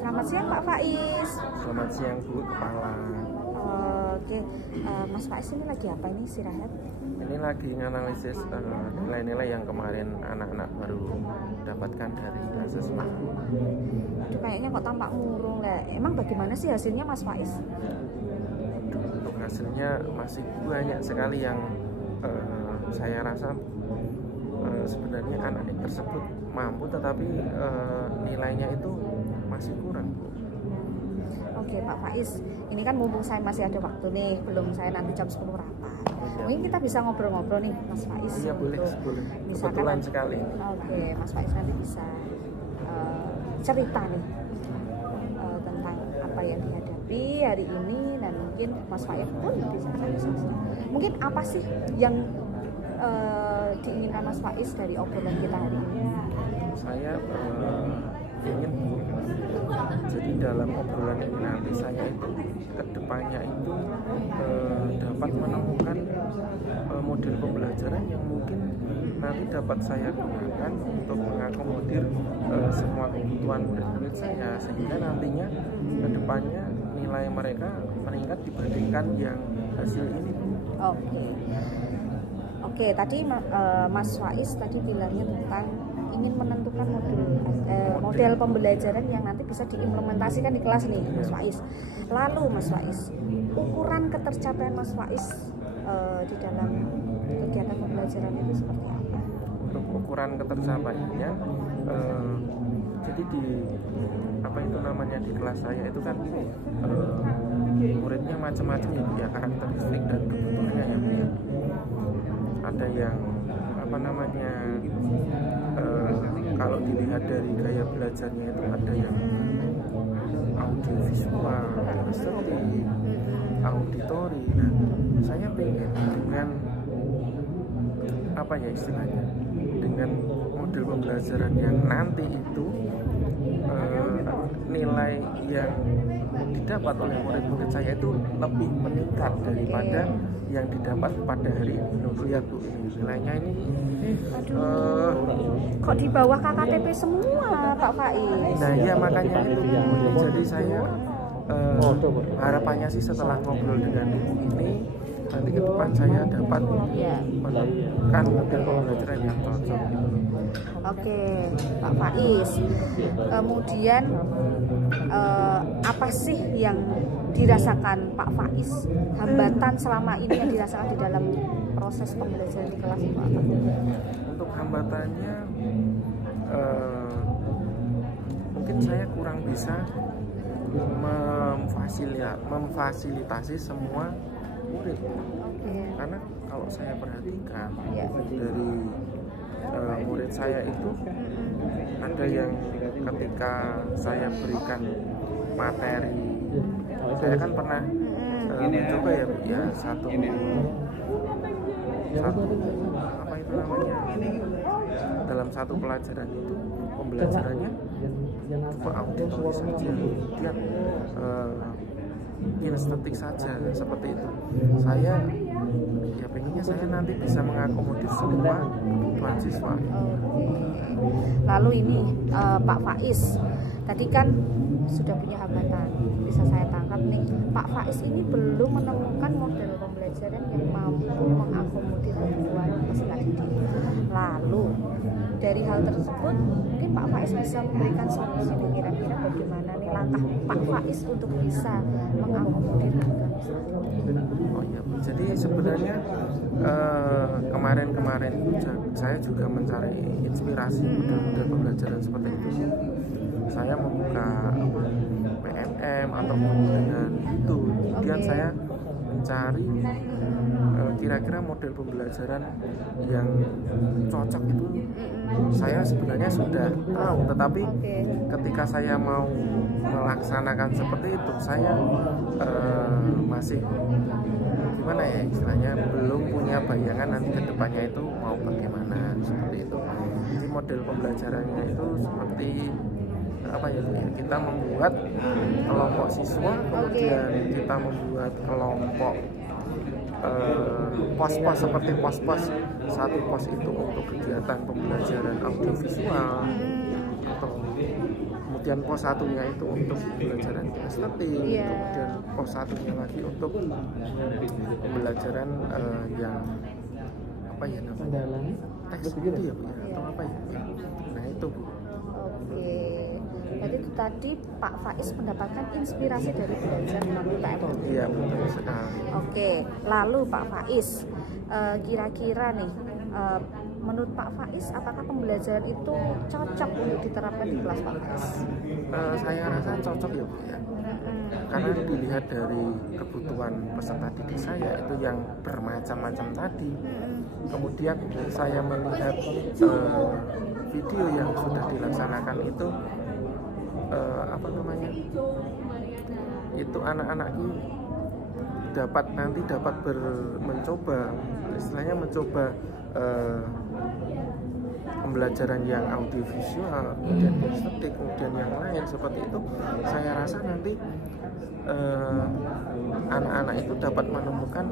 Selamat siang Pak Faiz. Selamat siang Bu Kepala. Oke, Mas Faiz ini lagi apa ini istirahat? Ini lagi nganalisis nilai-nilai yang kemarin anak-anak baru dapatkan dari asesmen. Aduh, kayaknya kok tampak murung lah. Emang bagaimana sih hasilnya Mas Faiz? Untuk hasilnya masih banyak sekali yang saya rasa sebenarnya anak tersebut mampu, tetapi nilainya itu masih kurang. Oke Pak Faiz, ini kan mumpung saya masih ada waktu nih, belum saya nanti jam 10 rapat. Mungkin kita bisa ngobrol-ngobrol nih Mas Faiz. Iya boleh. Kebetulan sekali. Oke, Mas Faiz nanti bisa cerita nih tentang apa yang dihadapi hari ini, dan mungkin Mas Faiz pun bisa. Mungkin apa sih yang diinginkan Mas Faiz dari obrolan kita hari ini? Saya ingin jadi dalam obrolan ini nanti saya itu kedepannya itu dapat menemukan model pembelajaran yang mungkin nanti dapat saya gunakan untuk mengakomodir semua kebutuhan murid-murid saya, sehingga nantinya kedepannya nilai mereka meningkat dibandingkan yang hasil ini. Oke, tadi Mas Faiz tadi bilangnya tentang ingin menentukan model pembelajaran yang nanti bisa diimplementasikan di kelas nih, Mas Faiz. Lalu Mas Faiz, ukuran ketercapaian Mas Faiz di dalam kegiatan pembelajaran itu seperti apa? Untuk ukuran ketercapaiannya, jadi di apa itu namanya di kelas saya itu kan muridnya macam-macam ya, karakteristik dan kebutuhannya ya. Ada yang apa namanya kalau dilihat dari gaya belajarnya itu ada yang audiovisual, estetik, auditori. Nah, saya pengen dengan apa ya istilahnya, dengan model pembelajaran yang nanti itu nilai yang didapat oleh murid-murid saya itu lebih meningkat daripada yang didapat pada hari ini. Lihat Bu, nilainya ini kok di bawah KKTP semua Pak Faiz? Nah iya, makanya itu jadi saya harapannya sih setelah ngobrol dengan Ibu ini, nanti ke depan saya dapat menemukan model pembelajaran yang cocok. Oke, Pak Faiz. Kemudian apa sih yang dirasakan Pak Faiz, hambatan selama ini yang dirasakan di dalam proses pembelajaran di kelas Pak? Untuk hambatannya mungkin saya kurang bisa memfasilitasi semua murid. Karena kalau saya perhatikan dari murid saya itu ada yang ketika saya berikan materi, saya kan pernah mencoba ya satu apa itu namanya, dalam satu pelajaran itu pembelajarannya cuma auditori saja, kemudian kinestetik saja, seperti itu. Saya ya pengennya saya nanti bisa mengakomodir semua kebutuhan siswa. Lalu ini Pak Faiz, tadi kan sudah punya hambatan, bisa saya tangkap nih, Pak Faiz ini belum menemukan model pembelajaran yang mampu mengakomodir kebutuhan peserta didik. Lalu dari hal tersebut mungkin Pak Faiz bisa memberikan solusi, kira-kira bagaimana nih langkah Pak Faiz untuk bisa mengakomodir kebutuhan peserta. Oh iya, jadi sebenarnya kemarin saya juga mencari inspirasi model-model pembelajaran seperti itu. Saya membuka PNM ataupun dengan itu, kemudian saya mencari kira-kira model pembelajaran yang cocok itu. Saya sebenarnya sudah tahu, tetapi ketika saya mau melaksanakan seperti itu, saya masih gimana ya istilahnya, belum punya bayangan nanti ke depannya itu mau bagaimana, seperti itu. Jadi model pembelajarannya itu seperti apa ya, kita membuat kelompok siswa, kemudian kita membuat kelompok pos-pos, seperti pos-pos, satu pos itu untuk kegiatan pembelajaran audiovisual, atau kemudian kemudian pos satunya itu untuk pembelajaran estetik, kemudian pos satunya lagi untuk pembelajaran yang apa ya namanya, teks gitu ya Bu, atau apa ya. Nah itu Bu. Oke, jadi itu tadi Pak Faiz mendapatkan inspirasi dari belajar melalui PMM. Iya betul sekali. Oke, lalu Pak Faiz, kira-kira nih, menurut Pak Faiz, apakah pembelajaran itu cocok untuk diterapkan di kelas Pak Faiz? Saya rasa cocok ya Bu ya. Karena dilihat dari kebutuhan peserta didik saya itu yang bermacam-macam tadi. Kemudian saya melihat video yang sudah dilaksanakan itu apa namanya, itu anak-anak ini dapat mencoba, istilahnya mencoba pembelajaran yang audiovisual, kemudian estetik, kemudian yang lain seperti itu. Saya rasa nanti anak-anak itu dapat menemukan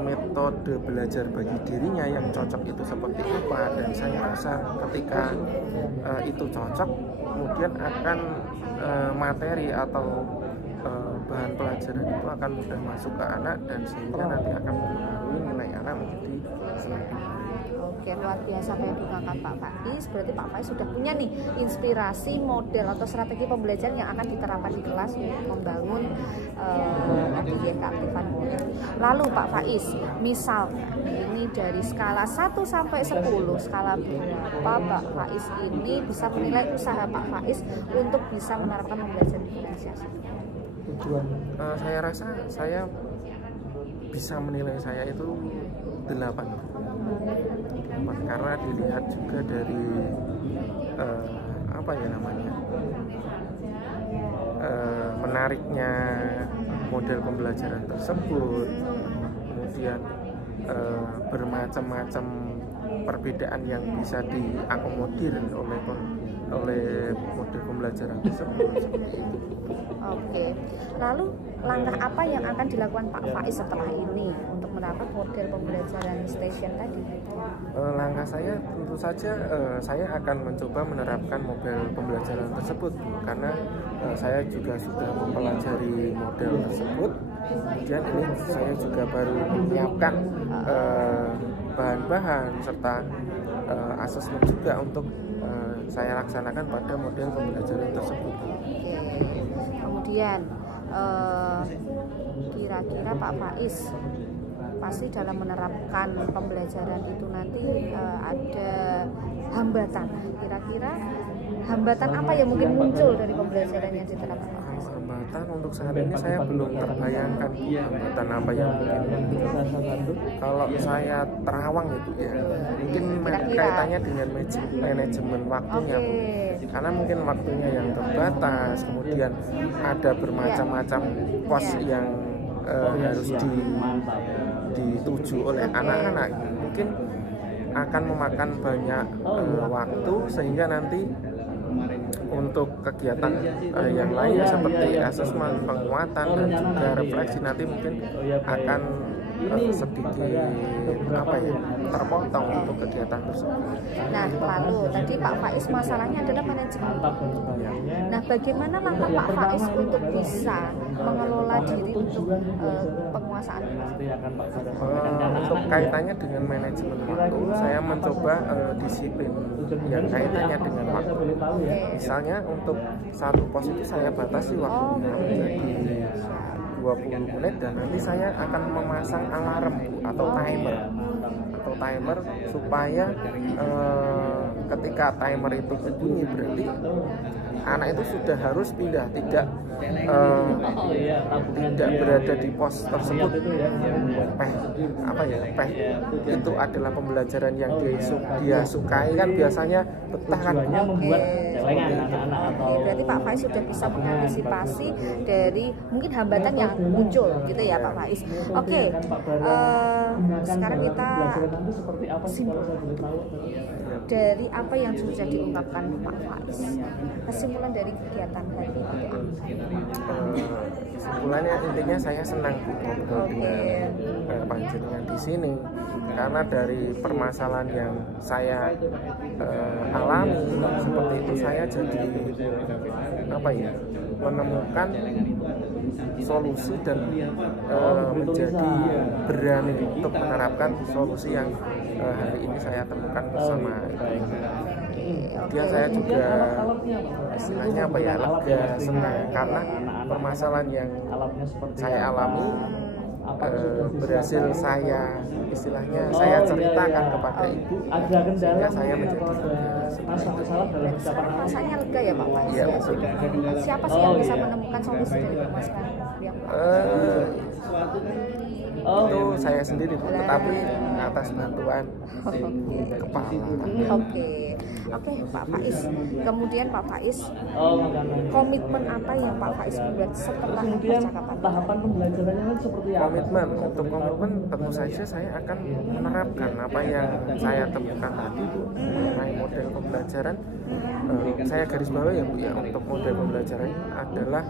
metode belajar bagi dirinya yang cocok itu seperti apa, dan saya rasa ketika itu cocok, kemudian akan materi atau bahan pelajaran itu akan mudah masuk ke anak, dan sehingga nanti akan mempengaruhi nilai anak menjadi semakin baik. Oke, luar biasa apa yang dikatakan Pak Faiz. Berarti Pak Faiz sudah punya nih inspirasi, model atau strategi pembelajaran yang akan diterapkan di kelas untuk membangun keaktifan murid. Lalu Pak Faiz, misalnya ini dari skala 1 sampai 10, skala berapa Pak Faiz ini bisa menilai usaha Pak Faiz untuk bisa menerapkan pembelajaran diferensiasi? Saya rasa saya bisa menilai saya itu 8, karena dilihat juga dari apa ya namanya, menariknya model pembelajaran tersebut, kemudian bermacam-macam perbedaan yang bisa diakomodir oleh model pembelajaran tersebut. Oke, lalu langkah apa yang akan dilakukan Pak Faiz setelah ini untuk menerapkan model pembelajaran station tadi? Langkah saya tentu saja saya akan mencoba menerapkan model pembelajaran tersebut, karena saya juga sudah mempelajari model tersebut. Kemudian ini saya juga baru menyiapkan bahan-bahan serta asesmen juga untuk saya laksanakan pada model pembelajaran tersebut. Kemudian kira-kira Pak Faiz pasti dalam menerapkan pembelajaran itu nanti ada hambatan. Kira-kira hambatan apa yang mungkin muncul dari pembelajaran yang diterapkan Pak Faiz? Hambatan untuk saat ini saya belum terbayangkan hambatan apa yang mungkin. Kalau saya terawang itu ya, mungkin kaitannya dengan manajemen waktunya, Bu. Karena mungkin waktunya yang terbatas, kemudian ada bermacam-macam pos yang harus dituju oleh anak-anak, mungkin akan memakan banyak waktu, sehingga nanti untuk kegiatan yang lain seperti asesmen, penguatan, dan juga refleksi nanti mungkin akan sedikit terpotong untuk kegiatan tersebut. Nah, lalu tadi Pak Faiz masalahnya adalah manajemen. Nah, bagaimana langkah Pak Faiz untuk bisa mengelola diri untuk penguasaan? Untuk kaitannya dengan manajemen waktu, saya mencoba disiplin yang kaitannya dengan waktu. Misalnya untuk satu pos itu saya batasi waktunya menjadi 20 menit, dan nanti saya akan memasang alarm atau timer supaya ketika timer itu berbunyi berarti anak itu sudah harus pindah, tidak berada di pos tersebut. Itu adalah pembelajaran yang dia sukai, kan biasanya betah kan. Berarti Pak Faiz sudah bisa mengantisipasi dari mungkin hambatan yang muncul gitu ya Pak Faiz. Oke, sekarang kita simpulkan dari apa yang sudah diungkapkan Pak Faiz. Kesimpulan dari kegiatan hari ini. Kesimpulannya intinya saya senang dengan panjenengan di sini, karena dari permasalahan yang saya alami seperti itu, saya saya jadi apa ya, menemukan solusi dan menjadi berani untuk menerapkan solusi yang hari ini saya temukan bersama. Kemudian saya juga istilahnya apa ya, lega, senang karena permasalahan yang saya alami berhasil saya istilahnya saya ceritakan kepada ibu, sehingga saya menjadi rasanya lega ya Pak Faiz. Iya, ya? Siapa sih yang bisa menemukan solusi dari permasalahan yang itu saya sendiri, tetapi atas bantuan kepala. Oke, Pak Faiz. Kemudian Pak Faiz, komitmen apa yang Pak Faiz buat setelah percakapan? Tahapan pembelajarannya kan seperti apa? Komitmen tentu saja saya akan menerapkan apa yang saya temukan tadi mengenai model pembelajaran. Saya garis bawah ya Bu ya, untuk model pembelajaran adalah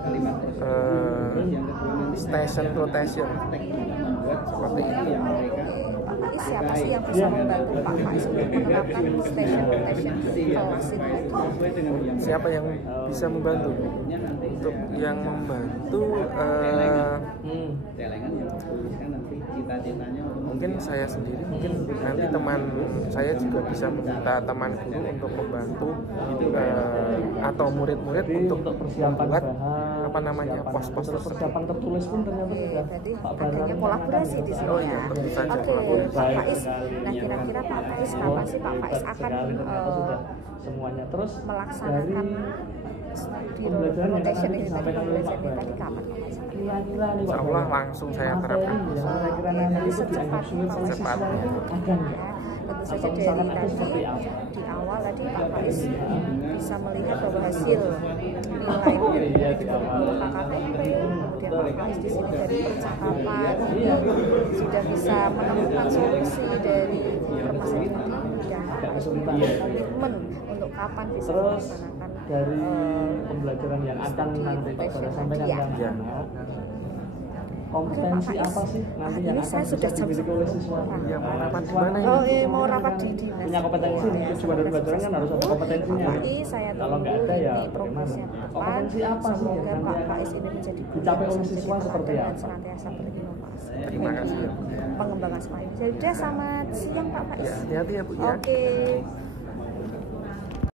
station rotation seperti itu. Pak Faiz, siapa sih yang bisa membantu Pak Faiz untuk menerapkan station rotation kelas ini? Siapa yang bisa membantu? Untuk yang membantu mungkin saya sendiri, mungkin nanti teman saya juga bisa meminta teman guru untuk membantu atau murid-murid untuk persiapan apa namanya pos-pos persiapan tertulis pun ternyata sudah Berarti adanya kolaborasi di sini ya. Oke, Pak Faiz. Nah, kira-kira Pak Faiz kapan sih Pak Faiz akan semuanya terus melaksanakan di rotation ini tadi, pembelajaran tadi kapan Pak Faiz? Insya Allah langsung saya terapkan. Jadi secepatnya. Tentu saja dari tadi di awal tadi Pak Faiz bisa melihat bahwa hasil nilai di KKTP, kemudian Pak Faiz di sini dari percakapan sudah bisa menemukan solusi dari permasalahan ini dan Pak Faiz komitmen untuk kapan bisa melaksanakan dari pembelajaran yang akan nanti Pak Bara sampaikan kan. Kompetensi apa sih nanti yang akan dimiliki oleh siswa? Ya, mau rapat di mana ya? Mau rapat di dinas. Punya kompetensi nih, tujuan dari pembelajaran kan harus ada kompetensinya. Saya kalau nggak ada ya bagaimana? Kompetensi apa sih yang Pak Faiz ini menjadi dicapai oleh siswa seperti apa? Dan senantiasa berinovasi. Terima kasih ya. Pengembangan semuanya. Jadi selamat siang Pak Faiz. Ya, hati-hati ya Bu ya. Oke.